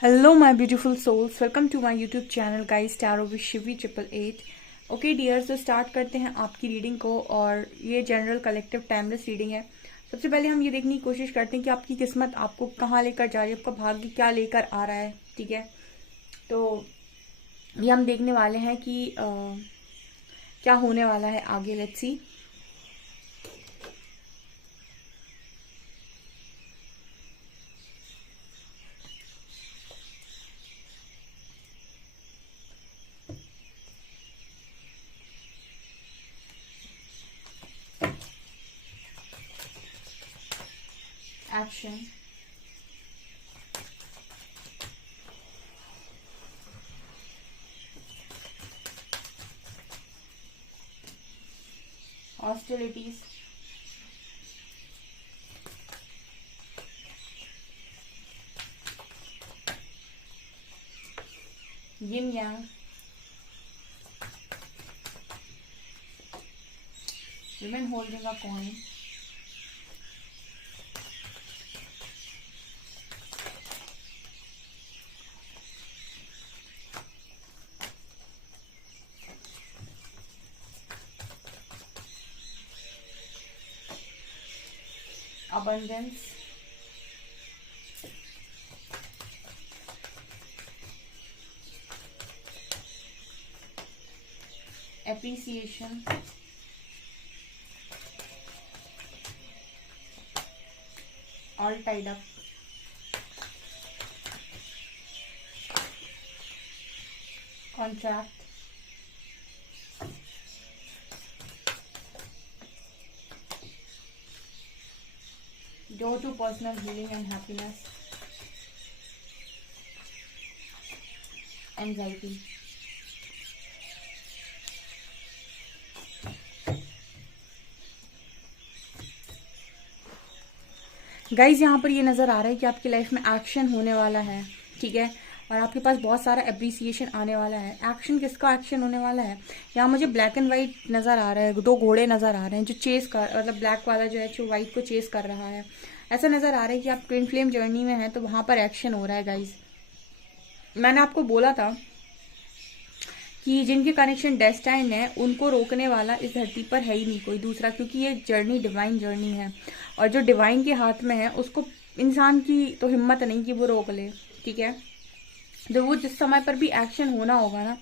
Hello, my beautiful souls. Welcome to my YouTube channel, guys. Tarot with Shivi 888. Okay dear, तो start करते हैं आपकी reading को। और ये जनरल कलेक्टिव टाइमलेस रीडिंग है। सबसे पहले हम ये देखने की कोशिश करते हैं कि आपकी किस्मत आपको कहाँ लेकर जा रही है, आपका भाग्य क्या लेकर आ रहा है। ठीक है, तो ये हम देखने वाले हैं कि क्या होने वाला है आगे। Let's see. Action, hostilities, yin yang, women holding a coin, abundance, appreciation, all tied up, contract, door to personal healing and happiness, anxiety. Guys, यहाँ पर ये नज़र आ रहा है कि आपकी लाइफ में एक्शन होने वाला है। ठीक है, और आपके पास बहुत सारा अप्रिसिएशन आने वाला है। एक्शन किसका एक्शन होने वाला है? यहाँ मुझे ब्लैक एंड वाइट नज़र आ रहा है, दो घोड़े नज़र आ रहे हैं जो चेस कर, मतलब ब्लैक वाला जो है जो वाइट को चेस कर रहा है। ऐसा नज़र आ रहा है कि आप ट्विन फ्लेम जर्नी में हैं, तो वहाँ पर एक्शन हो रहा है। गाइज, मैंने आपको बोला था कि जिनके कनेक्शन डेस्टाइन है उनको रोकने वाला इस धरती पर है ही नहीं कोई दूसरा, क्योंकि ये जर्नी डिवाइन जर्नी है। और जो डिवाइन के हाथ में है उसको इंसान की तो हिम्मत नहीं कि वो रोक ले। ठीक है, तो वो जिस समय पर भी एक्शन होना होगा ना,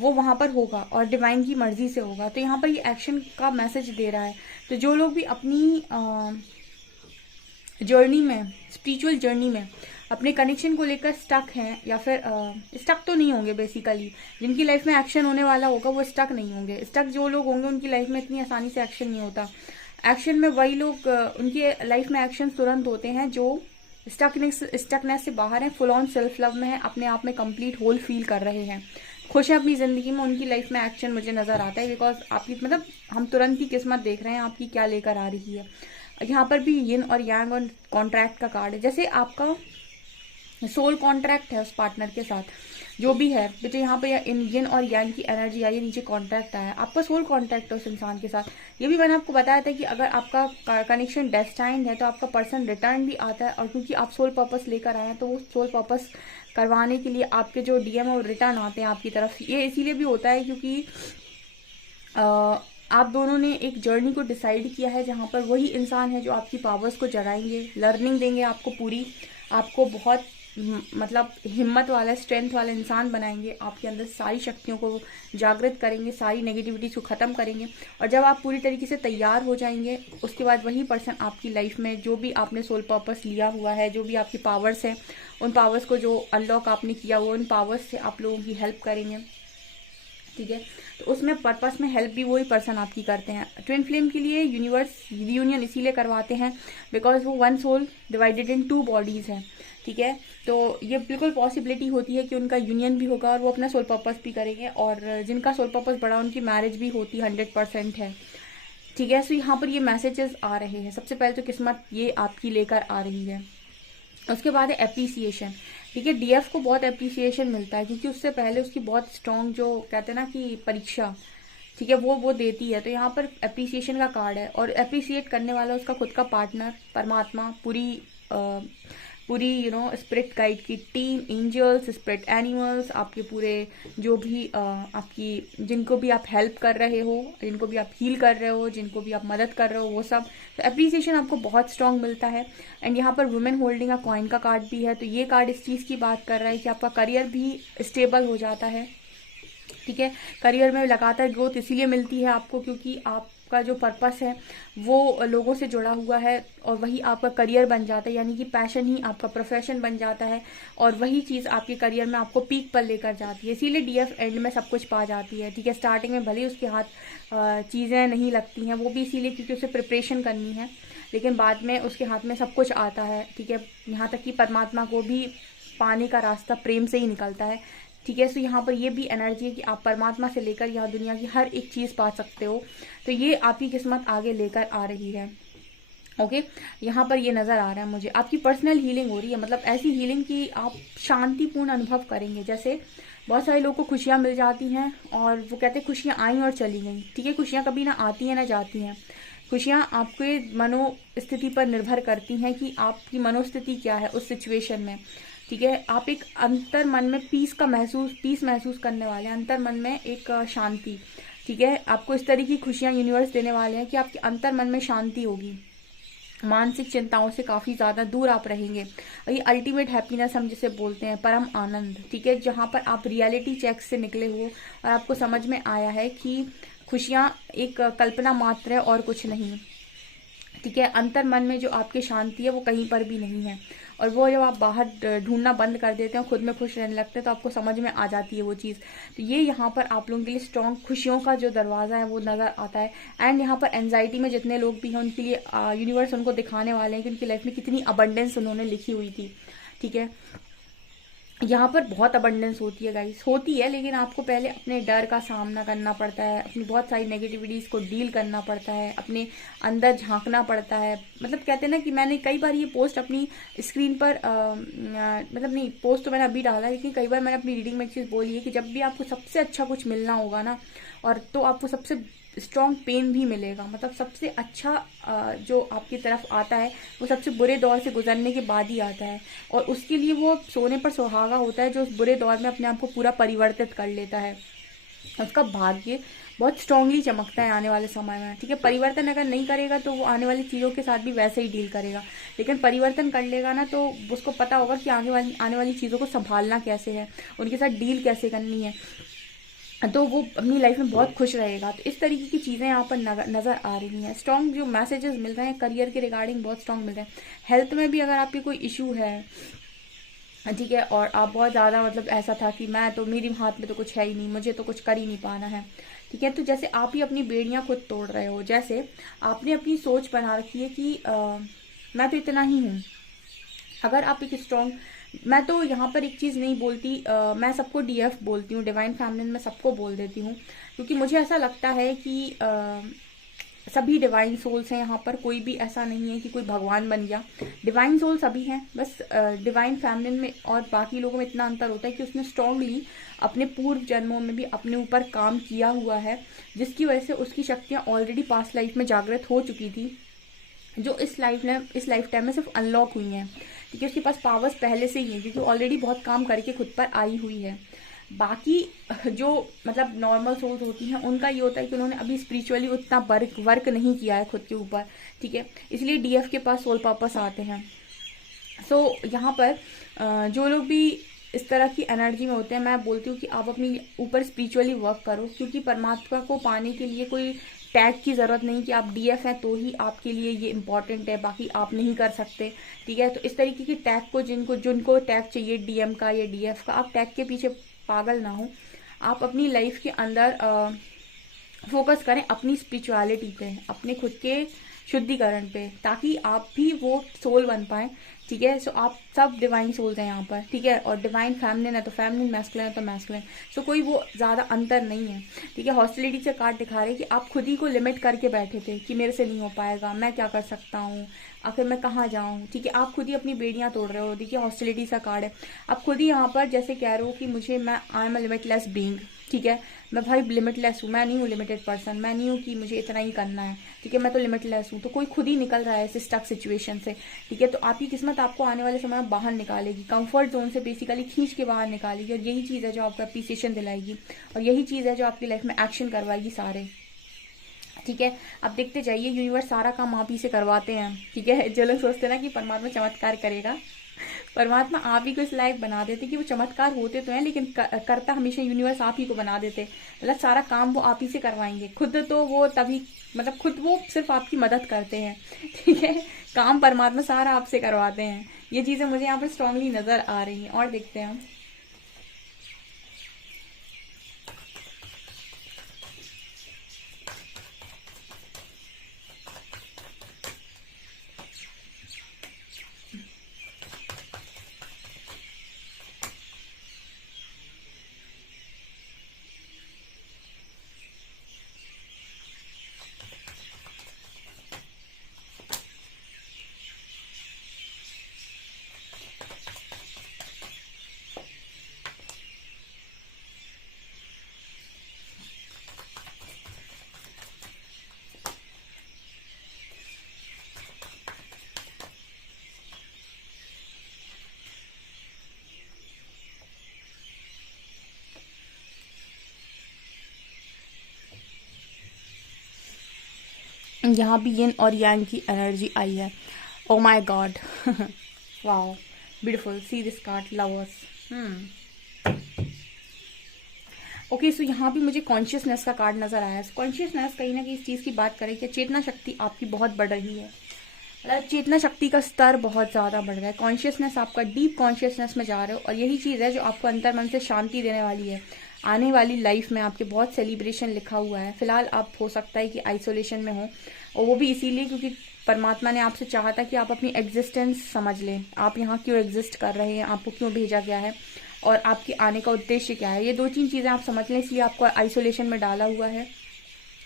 वो वहां पर होगा और डिवाइन की मर्जी से होगा। तो यहाँ पर ये एक्शन का मैसेज दे रहा है। तो जो लोग भी अपनी जर्नी में, स्पिरिचुअल जर्नी में अपने कनेक्शन को लेकर स्टक हैं, या फिर स्टक तो नहीं होंगे बेसिकली, जिनकी लाइफ में एक्शन होने वाला होगा वो स्टक नहीं होंगे। स्टक जो लोग होंगे उनकी लाइफ में इतनी आसानी से एक्शन नहीं होता। एक्शन में वही लोग, उनके लाइफ में एक्शन तुरंत होते हैं जो स्टकनेस से बाहर हैं, फुल ऑन सेल्फ लव में है, अपने आप में कंप्लीट होल फील कर रहे हैं, खुश हैं अपनी जिंदगी में। उनकी लाइफ में एक्शन मुझे नजर आता है, बिकॉज आपकी, मतलब हम तुरंत की किस्मत देख रहे हैं आपकी क्या लेकर आ रही है। यहाँ पर भी यिन और यांग और कॉन्ट्रैक्ट का कार्ड है। जैसे आपका सोल कॉन्ट्रैक्ट है उस पार्टनर के साथ, जो भी है, तो यहाँ पे यिन और यांग की एनर्जी आई है, नीचे कॉन्ट्रैक्ट आया, आपका सोल कॉन्ट्रैक्ट है उस इंसान के साथ। ये भी मैंने आपको बताया था कि अगर आपका कनेक्शन डेस्टाइन्ड है तो आपका पर्सन रिटर्न भी आता है, और क्योंकि आप सोल पर्पस लेकर आए हैं तो वो सोल पर्पस करवाने के लिए आपके जो डीएम है वो रिटर्न आते हैं आपकी तरफ। ये इसीलिए भी होता है क्योंकि आप दोनों ने एक जर्नी को डिसाइड किया है, जहाँ पर वही इंसान है जो आपकी पावर्स को जगाएंगे, लर्निंग देंगे आपको पूरी, आपको बहुत मतलब हिम्मत वाला, स्ट्रेंथ वाला इंसान बनाएंगे, आपके अंदर सारी शक्तियों को जागृत करेंगे, सारी नेगेटिविटीज को ख़त्म करेंगे। और जब आप पूरी तरीके से तैयार हो जाएंगे, उसके बाद वही पर्सन आपकी लाइफ में जो भी आपने सोल पर्पस लिया हुआ है, जो भी आपकी पावर्स हैं, उन पावर्स को जो अनलॉक आपने किया हुआ, उन पावर्स से आप लोगों की हेल्प करेंगे। ठीक है, तो उसमें पर्पस में हेल्प भी वही पर्सन आपकी करते हैं। ट्विन फ्लेम के लिए यूनिवर्स रियूनियन इसीलिए करवाते हैं बिकॉज वो one soul divided in 2 bodies है। ठीक है, तो ये बिल्कुल पॉसिबिलिटी होती है कि उनका यूनियन भी होगा और वो अपना सोल पर्पस भी करेंगे, और जिनका सोल पर्पस बड़ा उनकी मैरिज भी होती 100% है। ठीक है, सो यहाँ पर ये मैसेजेस आ रहे हैं। सबसे पहले तो किस्मत ये आपकी लेकर आ रही है। उसके बाद है एप्रिसिएशन। ठीक है, डीएफ को बहुत एप्रिसिएशन मिलता है क्योंकि उससे पहले उसकी बहुत स्ट्रॉन्ग, जो कहते हैं ना कि परीक्षा, ठीक है, वो देती है। तो यहाँ पर एप्रिसिएशन का कार्ड है, और एप्रिसिएट करने वाला उसका खुद का पार्टनर, परमात्मा, पूरी पूरी स्पिरिट गाइड की टीम, एंजल्स, स्पिरिट एनिमल्स, आपके पूरे जो भी आपकी जिनको भी आप हेल्प कर रहे हो, जिनको भी आप हील कर रहे हो, जिनको भी आप मदद कर रहे हो, वो सब तो अप्रिसिएशन आपको बहुत स्ट्रांग मिलता है। एंड यहाँ पर वुमेन होल्डिंग अ कॉइन का कार्ड भी है, तो ये कार्ड इस चीज़ की बात कर रहा है कि आपका करियर भी स्टेबल हो जाता है। ठीक है, करियर में लगातार ग्रोथ इसीलिए मिलती है आपको क्योंकि आपका जो पर्पस है वो लोगों से जुड़ा हुआ है और वही आपका करियर बन जाता है, यानी कि पैशन ही आपका प्रोफेशन बन जाता है और वही चीज़ आपके करियर में आपको पीक पर लेकर जाती है। इसीलिए डीएफ एंड में सब कुछ पा जाती है। ठीक है, स्टार्टिंग में भले ही उसके हाथ चीज़ें नहीं लगती हैं, वो भी इसीलिए क्योंकि उसे प्रिपरेशन करनी है, लेकिन बाद में उसके हाथ में सब कुछ आता है। ठीक है, यहाँ तक कि परमात्मा को भी पाने का रास्ता प्रेम से ही निकलता है। ठीक है, तो यहाँ पर ये भी एनर्जी है कि आप परमात्मा से लेकर यहाँ दुनिया की हर एक चीज़ पा सकते हो, तो ये आपकी किस्मत आगे लेकर आ रही है। ओके, यहाँ पर ये नज़र आ रहा है मुझे आपकी पर्सनल हीलिंग हो रही है, मतलब ऐसी हीलिंग कि आप शांतिपूर्ण अनुभव करेंगे। जैसे बहुत सारे लोगों को खुशियाँ मिल जाती हैं और वो कहते हैं खुशियाँ आई और चली गई। ठीक है, खुशियाँ कभी ना आती हैं ना जाती हैं। खुशियाँ आपके मनोस्थिति पर निर्भर करती हैं कि आपकी मनोस्थिति क्या है उस सिचुएशन में। ठीक है, आप एक अंतर मन में पीस महसूस करने वाले हैं, अंतर मन में एक शांति। ठीक है, आपको इस तरह की खुशियाँ यूनिवर्स देने वाले हैं कि आपके अंतर मन में शांति होगी, मानसिक चिंताओं से काफ़ी ज़्यादा दूर आप रहेंगे। ये अल्टीमेट हैप्पीनेस हम जिसे बोलते हैं, परम आनंद। ठीक है, जहाँ पर आप रियलिटी चेक से निकले हो और आपको समझ में आया है कि खुशियाँ एक कल्पना मात्र है और कुछ नहीं। ठीक है, अंतर मन में जो आपकी शांति है वो कहीं पर भी नहीं है, और वो जब आप बाहर ढूंढना बंद कर देते हैं, खुद में खुश रहने लगते हैं, तो आपको समझ में आ जाती है वो चीज़। तो ये यहाँ पर आप लोगों के लिए स्ट्रॉन्ग खुशियों का जो दरवाज़ा है वो नज़र आता है। एंड यहाँ पर एंजाइटी में जितने लोग भी हैं उनके लिए यूनिवर्स उनको दिखाने वाले हैं कि उनकी लाइफ में कितनी अबंडेंस उन्होंने लिखी हुई थी। ठीक है, यहाँ पर बहुत अबंडेंस होती है गाइस, होती है, लेकिन आपको पहले अपने डर का सामना करना पड़ता है, अपनी बहुत सारी नेगेटिविटीज़ को डील करना पड़ता है, अपने अंदर झांकना पड़ता है। मतलब कहते हैं ना कि मैंने कई बार ये पोस्ट अपनी स्क्रीन पर मतलब नहीं, पोस्ट तो मैंने अभी डाला, लेकिन कई बार मैंने अपनी रीडिंग में एक चीज़ बोली है कि जब भी आपको सबसे अच्छा कुछ मिलना होगा ना, और तो आपको सबसे स्ट्रॉन्ग पेन भी मिलेगा। मतलब सबसे अच्छा जो आपकी तरफ आता है वो सबसे बुरे दौर से गुजरने के बाद ही आता है, और उसके लिए वो सोने पर सुहागा होता है जो उस बुरे दौर में अपने आप को पूरा परिवर्तित कर लेता है। उसका भाग्य बहुत स्ट्रांगली चमकता है आने वाले समय में। ठीक है, परिवर्तन अगर नहीं करेगा तो वो आने वाली चीज़ों के साथ भी वैसे ही डील करेगा, लेकिन परिवर्तन कर लेगा ना तो उसको पता होगा कि आने वाली चीज़ों को संभालना कैसे है, उनके साथ डील कैसे करनी है, तो वो अपनी लाइफ में बहुत खुश रहेगा। तो इस तरीके की चीज़ें यहाँ पर नज़र आ रही हैं। स्ट्रॉन्ग जो मैसेजेस मिल रहे हैं करियर के रिगार्डिंग बहुत स्ट्रॉन्ग मिल रहे हैं। हेल्थ में भी अगर आपकी कोई इशू है, ठीक है, और आप बहुत ज़्यादा मतलब ऐसा था कि मैं तो मेरे हाथ में तो कुछ है ही नहीं, मुझे तो कुछ कर ही नहीं पाना है। ठीक है, तो जैसे आप ही अपनी बेड़ियाँ खुद तोड़ रहे हो, जैसे आपने अपनी सोच बना रखी है कि मैं तो इतना ही हूँ। अगर आप एक स्ट्रॉन्ग, मैं तो यहाँ पर एक चीज़ नहीं बोलती, मैं सबको डीएफ बोलती हूँ, डिवाइन फेमिनिन में सबको बोल देती हूँ, क्योंकि मुझे ऐसा लगता है कि सभी डिवाइन सोल्स हैं यहाँ पर, कोई भी ऐसा नहीं है कि कोई भगवान बन गया। डिवाइन सोल सभी हैं, बस डिवाइन फेमिनिन में और बाकी लोगों में इतना अंतर होता है कि उसने स्ट्रांगली अपने पूर्व जन्मों में भी अपने ऊपर काम किया हुआ है, जिसकी वजह से उसकी शक्तियाँ ऑलरेडी पास्ट लाइफ में जागृत हो चुकी थी, जो इस लाइफ टाइम में सिर्फ अनलॉक हुई हैं। ठीक है, उसके पास पावर्स पहले से ही हैं क्योंकि ऑलरेडी बहुत काम करके खुद पर आई हुई है। बाकी जो मतलब नॉर्मल सोल्स होती हैं उनका ये होता है कि उन्होंने अभी स्पिरिचुअली उतना वर्क नहीं किया है खुद के ऊपर। ठीक है, इसलिए डीएफ के पास सोल पर्पस आते हैं। सो यहाँ पर जो लोग भी इस तरह की एनर्जी में होते हैं, मैं बोलती हूँ कि आप अपनी ऊपर स्पिरिचुअली वर्क करो, क्योंकि परमात्मा को पाने के लिए कोई टैग की ज़रूरत नहीं कि आप डीएफ हैं तो ही आपके लिए ये इंपॉर्टेंट है, बाकी आप नहीं कर सकते। ठीक है, तो इस तरीके की टैग को जिनको टैग चाहिए डीएम का या डीएफ का, आप टैग के पीछे पागल ना हो। आप अपनी लाइफ के अंदर फोकस करें अपनी स्पिरिचुअलिटी पे, अपने खुद के शुद्धिकरण पे, ताकि आप भी वो सोल बन पाएँ। ठीक है, सो आप सब डिवाइन सोल्स हैं यहाँ पर। ठीक है, और डिवाइन फेमिनिन है तो फेमिनिन, मैस्कुलिन है तो मैस्कुलिन, सो कोई वो ज़्यादा अंतर नहीं है। ठीक है, हॉस्टिलिटी से कार्ड दिखा रहे हैं कि आप खुद ही को लिमिट करके बैठे थे कि मेरे से नहीं हो पाएगा, मैं क्या कर सकता हूँ, आखिर मैं कहाँ जाऊँ। ठीक है, आप खुद ही अपनी बेड़ियाँ तोड़ रहे हो। देखिए, हॉस्टिलिटी का कार्ड है, आप खुद ही यहाँ पर जैसे कह रहे हो कि I am a limitless being. ठीक है, मैं भाई लिमिटलेस हूँ, मैं नहीं हूँ लिमिटेड पर्सन, मैं नहीं हूँ कि मुझे इतना ही करना है, ठीक है, मैं तो लिमिटलेस हूँ। तो कोई खुद ही निकल रहा है इस स्टक सिचुएशन से, ठीक है। तो आपकी किस्मत आपको आने वाले समय में बाहर निकालेगी, कंफर्ट जोन से बेसिकली खींच के बाहर निकालेगी, और यही चीज़ है जो आपको अप्रिसिएशन दिलाएगी, और यही चीज़ है जो आपकी लाइफ में एक्शन करवाएगी सारे, ठीक है। आप देखते जाइए, यूनिवर्स सारा काम आप ही से करवाते हैं, ठीक है। जो लोग सोचते हैं ना कि परमात्मा चमत्कार करेगा, परमात्मा आप ही को इस लायक बना देते कि वो चमत्कार होते तो हैं, लेकिन करता हमेशा यूनिवर्स आप ही को बना देते, मतलब सारा काम वो आप ही से करवाएंगे। खुद तो वो तभी, मतलब खुद वो सिर्फ आपकी मदद करते हैं, ठीक है। काम परमात्मा सारा आपसे करवाते हैं। ये चीज़ें मुझे यहाँ पर स्ट्रांगली नजर आ रही हैं। और देखते हैं हम। यहाँ भी यिन और यांग की एनर्जी आई है। Oh my God, wow, beautiful, see this card, lovers. Okay, so यहाँ भी मुझे कॉन्शियसनेस का कार्ड नजर आया है। कॉन्शियसनेस कहीं ना कहीं इस चीज़ की बात करें कि चेतना शक्ति आपकी बहुत बढ़ रही है, मतलब चेतना शक्ति का स्तर बहुत ज़्यादा बढ़ रहा है। कॉन्शियसनेस, आपका डीप कॉन्शियसनेस में जा रहे हो, और यही चीज़ है जो आपको अंतर मन से शांति देने वाली है। आने वाली लाइफ में आपके बहुत सेलिब्रेशन लिखा हुआ है। फिलहाल आप हो सकता है कि आइसोलेशन में हो, और वो भी इसीलिए क्योंकि परमात्मा ने आपसे चाहा था कि आप अपनी एग्जिस्टेंस समझ लें, आप यहाँ क्यों एग्जिस्ट कर रहे हैं, आपको क्यों भेजा गया है, और आपके आने का उद्देश्य क्या है। ये दो तीन चीज़ें आप समझ लें, इसलिए आपको आइसोलेशन में डाला हुआ है।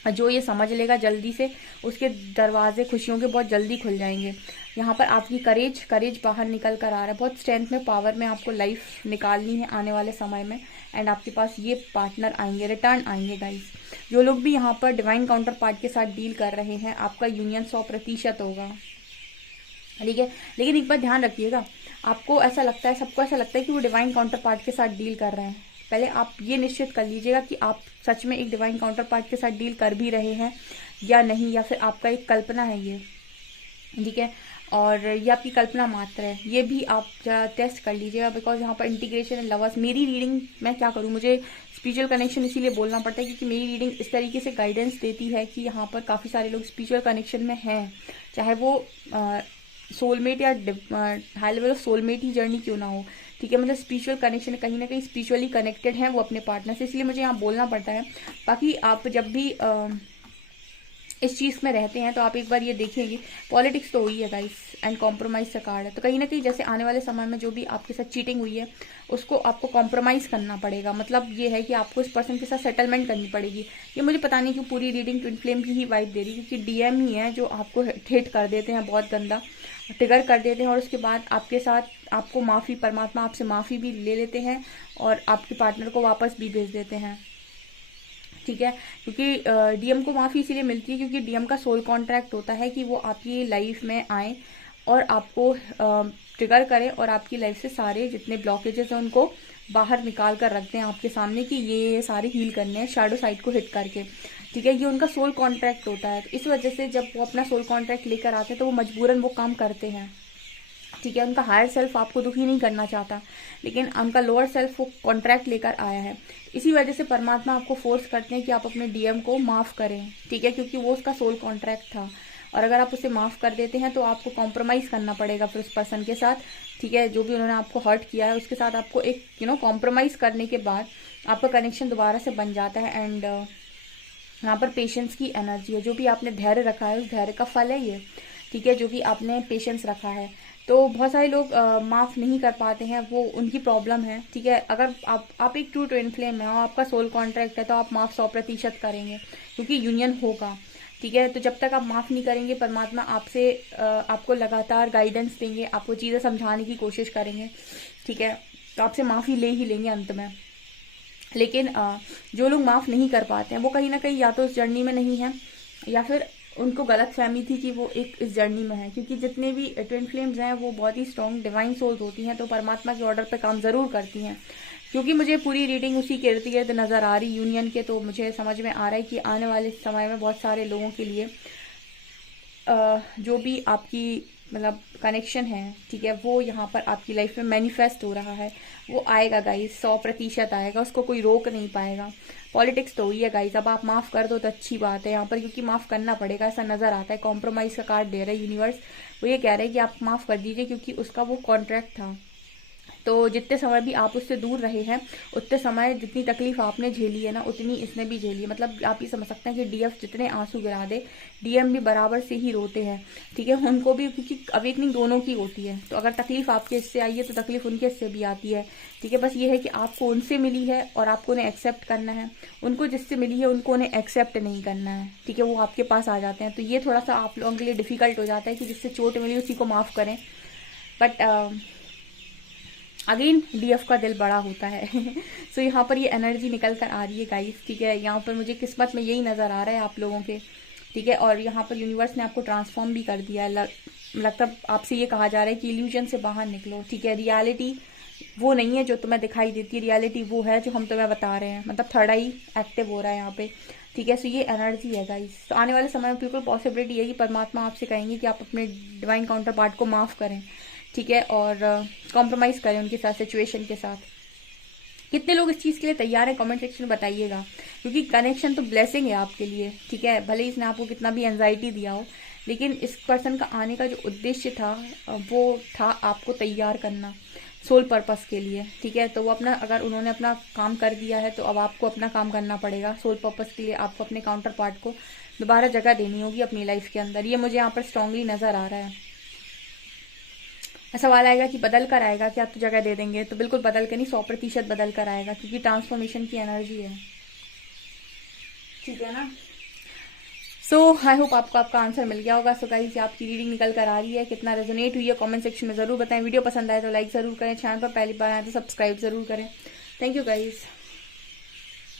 जो ये समझ लेगा जल्दी से, उसके दरवाजे खुशियों के बहुत जल्दी खुल जाएंगे। यहाँ पर आपकी करेज बाहर निकल कर आ रहा है। बहुत स्ट्रेंथ में, पावर में आपको लाइफ निकालनी है आने वाले समय में, एंड आपके पास ये पार्टनर आएंगे, रिटर्न आएंगे गाइस। जो लोग भी यहाँ पर डिवाइन काउंटर पार्ट के साथ डील कर रहे हैं, आपका यूनियन 100% होगा, ठीक है। लेकिन एक बात ध्यान रखिएगा, आपको ऐसा लगता है, सबको ऐसा लगता है कि वो डिवाइन काउंटर पार्ट के साथ डील कर रहे हैं। पहले आप ये निश्चित कर लीजिएगा कि आप सच में एक डिवाइन काउंटर पार्ट के साथ डील कर भी रहे हैं या नहीं, या फिर आपका एक कल्पना है ये, ठीक है। और ये आपकी कल्पना मात्र है, ये भी आप जरा टेस्ट कर लीजिएगा। बिकॉज यहाँ पर इंटीग्रेशन एंड लवर्स, मेरी रीडिंग, मैं क्या करूँ, मुझे स्पिरिचुअल कनेक्शन इसीलिए बोलना पड़ता है क्योंकि मेरी रीडिंग इस तरीके से गाइडेंस देती है कि यहाँ पर काफ़ी सारे लोग स्पिरिचुअल कनेक्शन में हैं, चाहे वो सोलमेट या high level of soulmate he journey क्यों ना हो, ठीक है। मतलब स्पिरिचुअल कनेक्शन कहीं ना कहीं स्पिरिचुअली कनेक्टेड है वो अपने पार्टनर से, इसलिए मुझे यहाँ बोलना पड़ता है। बाकी आप जब भी इस चीज़ में रहते हैं तो आप एक बार ये देखेंगे, पॉलिटिक्स तो हुई है गाइस, एंड कॉम्प्रोमाइज़ का कार्ड है। तो कहीं ना कहीं जैसे आने वाले समय में जो भी आपके साथ चीटिंग हुई है उसको आपको कॉम्प्रोमाइज़ करना पड़ेगा। मतलब ये है कि आपको इस पर्सन के साथ सेटलमेंट करनी पड़ेगी। ये मुझे पता नहीं क्यों पूरी रीडिंग ट्विन फ्लेम की ही वाइब दे रही है, क्योंकि डीएम ही है जो आपको हिट कर देते हैं, बहुत गंदा ट्रिगर कर देते हैं, और उसके बाद आपके साथ आपको माफ़ी, परमात्मा आपसे माफ़ी भी ले लेते हैं और आपके पार्टनर को वापस भी भेज देते हैं, ठीक है। क्योंकि डीएम को माफ़ी इसीलिए मिलती है क्योंकि डीएम का सोल कॉन्ट्रैक्ट होता है कि वो आपकी लाइफ में आए और आपको ट्रिगर करें और आपकी लाइफ से सारे जितने ब्लॉकेजेस हैं उनको बाहर निकाल कर रखते हैं आपके सामने कि ये सारे हील करने हैं शैडो साइड को हिट करके, ठीक है। ये उनका सोल कॉन्ट्रैक्ट होता है। तो इस वजह से जब वो अपना सोल कॉन्ट्रैक्ट लेकर आते हैं तो वो मजबूरन वो काम करते हैं, ठीक है। उनका हायर सेल्फ आपको दुखी नहीं करना चाहता, लेकिन उनका लोअर सेल्फ वो कॉन्ट्रैक्ट लेकर आया है। इसी वजह से परमात्मा आपको फोर्स करते हैं कि आप अपने डीएम को माफ़ करें, ठीक है, क्योंकि वो उसका सोल कॉन्ट्रैक्ट था। और अगर आप उसे माफ़ कर देते हैं तो आपको कॉम्प्रोमाइज़ करना पड़ेगा फिर उस पर्सन के साथ, ठीक है। जो भी उन्होंने आपको हर्ट किया है उसके साथ आपको एक कॉम्प्रोमाइज़ करने के बाद आपका कनेक्शन दोबारा से बन जाता है। एंड यहाँ पर पेशेंस की एनर्जी है, जो भी आपने धैर्य रखा है उस धैर्य का फल है ये, ठीक है। जो भी आपने पेशेंस रखा है, तो बहुत सारे लोग माफ़ नहीं कर पाते हैं, वो उनकी प्रॉब्लम है, ठीक है। अगर आप एक ट्रू ट्विन फ्लेम है और आपका सोल कॉन्ट्रैक्ट है तो आप माफ़ 100% करेंगे क्योंकि यूनियन होगा, ठीक है। तो जब तक आप माफ़ नहीं करेंगे परमात्मा आपसे आपको लगातार गाइडेंस देंगे, आपको चीज़ें समझाने की कोशिश करेंगे, ठीक है। तो आपसे माफ़ी ले ही लेंगे अंत में। लेकिन जो लोग माफ़ नहीं कर पाते हैं वो कहीं ना कहीं या तो उस जर्नी में नहीं है, या फिर उनको गलत फहमी थी कि वो एक इस जर्नी में है। क्योंकि जितने भी ट्विन फ्लेम्स हैं वो बहुत ही स्ट्रॉन्ग डिवाइन सोल्स होती हैं, तो परमात्मा के ऑर्डर पे काम ज़रूर करती हैं। क्योंकि मुझे पूरी रीडिंग उसी के इर्द गिर्द नज़र आ रही यूनियन के, तो मुझे समझ में आ रहा है कि आने वाले समय में बहुत सारे लोगों के लिए जो भी आपकी मतलब कनेक्शन है, ठीक है, वो यहाँ पर आपकी लाइफ में मैनिफेस्ट हो रहा है, वो आएगा गाइस, 100% आएगा, उसको कोई रोक नहीं पाएगा। पॉलिटिक्स तो हुई है गाइस, अब आप माफ़ कर दो तो अच्छी बात है यहाँ पर, क्योंकि माफ़ करना पड़ेगा ऐसा नज़र आता है। कॉम्प्रोमाइज़ का कार्ड दे रहा है यूनिवर्स, वो ये कह रहे हैं कि आप माफ़ कर दीजिए, क्योंकि उसका वो कॉन्ट्रैक्ट था। तो जितने समय भी आप उससे दूर रहे हैं, उतने समय जितनी तकलीफ आपने झेली है ना, उतनी इसने भी झेली है। मतलब आप ये समझ सकते हैं कि डीएफ जितने आंसू गिरा दे, डीएम भी बराबर से ही रोते हैं, ठीक है, उनको भी, क्योंकि अवेकनिंग दोनों की होती है। तो अगर तकलीफ आपके इससे आई है तो तकलीफ उनके इससे भी आती है, ठीक है। बस ये है कि आपको उनसे मिली है और आपको उन्हें एक्सेप्ट करना है, उनको जिससे मिली है उनको उन्हें एक्सेप्ट नहीं करना है, ठीक है, वो आपके पास आ जाते हैं। तो ये थोड़ा सा आप लोगों के लिए डिफिकल्ट हो जाता है कि जिससे चोट मिली उसी को माफ़ करें, बट अगेन डीएफ का दिल बड़ा होता है। सो यहाँ पर ये एनर्जी निकल कर आ रही है गाइस, ठीक है। यहाँ पर मुझे किस्मत में यही नज़र आ रहा है आप लोगों के, ठीक है। और यहाँ पर यूनिवर्स ने आपको ट्रांसफॉर्म भी कर दिया है। मतलब आपसे ये कहा जा रहा है कि इल्यूजन से बाहर निकलो, ठीक है। रियलिटी वो नहीं है जो तुम्हें दिखाई देती है, रियलिटी वो है जो हम तुम्हें बता रहे हैं। मतलब थर्ड आई एक्टिव हो रहा है यहाँ पे, ठीक है। सो ये एनर्जी है गाइस। तो आने वाले समय में बिल्कुल पॉसिबिलिटी है कि परमात्मा आपसे कहेंगे कि आप अपने डिवाइन काउंटर पार्ट को माफ़ करें, ठीक है, और कॉम्प्रोमाइज़ करें उनके साथ, सिचुएशन के साथ। कितने लोग इस चीज़ के लिए तैयार हैं कमेंट सेक्शन में बताइएगा, क्योंकि कनेक्शन तो ब्लेसिंग है आपके लिए, ठीक है। भले ही इसने आपको कितना भी एंजाइटी दिया हो, लेकिन इस पर्सन का आने का जो उद्देश्य था वो था आपको तैयार करना सोल पर्पस के लिए, ठीक है। तो वो अपना, अगर उन्होंने अपना काम कर दिया है तो अब आपको अपना काम करना पड़ेगा सोल पर्पस के लिए। आपको अपने काउंटर पार्ट को दोबारा जगह देनी होगी अपनी लाइफ के अंदर, ये मुझे यहाँ पर स्ट्रांगली नज़र आ रहा है। सवाल आएगा कि बदल कर आएगा क्या, तो जगह दे देंगे, तो बिल्कुल बदल कर नहीं, 100% बदल कर आएगा, क्योंकि ट्रांसफॉर्मेशन की एनर्जी है, ठीक है ना। सो आई होप आपको आपका आंसर मिल गया होगा। सो गाइस, आपकी रीडिंग निकल कर आ रही है, कितना रेजोनेट हुई है कमेंट सेक्शन में ज़रूर बताएं। वीडियो पसंद आए तो लाइक ज़रूर करें, चैनल पर पहली बार आए तो सब्सक्राइब ज़रूर करें। Thank you guys.